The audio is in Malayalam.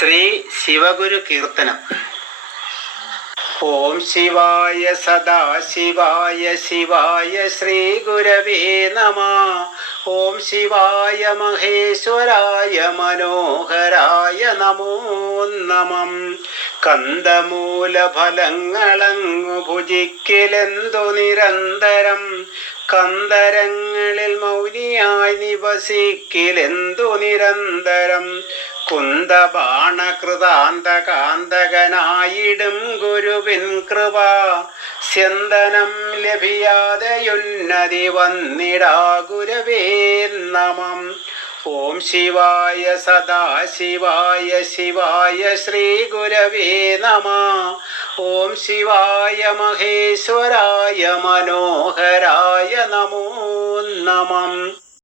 ശ്രീ ശിവഗുരു കീർത്തനം. ഓം ശിവായ സദാശിവായ ശിവായ ശ്രീ ഗുരവേ നമഃ. ഓം ശിവായ മഹേശ്വരായ മനോഹരായ നമോ നമഃ. കന്ദമൂലഫലങ്ങളങ്ങു ഭുജിക്കലെന്തു നിരന്തരം, കന്ദരങ്ങളിൽ മൗനിയായി നിവസിക്കലെന്തു നിരന്തരം. കുന്തബാണകൃതാന്തകാന്തകനായിടും ഗുരുവിൻ കൃപ, സ്യന്തനം ലഭിയാതെയുന്നതി വന്നിടാ ഗുരവേ നമഃ. ഓം ശിവായ സദാശിവായ ശിവായ ശ്രീ ഗുരവേ നമഃ. ഓം ശിവായ മഹേശ്വരായ മനോഹരായ നമോ നമഃ.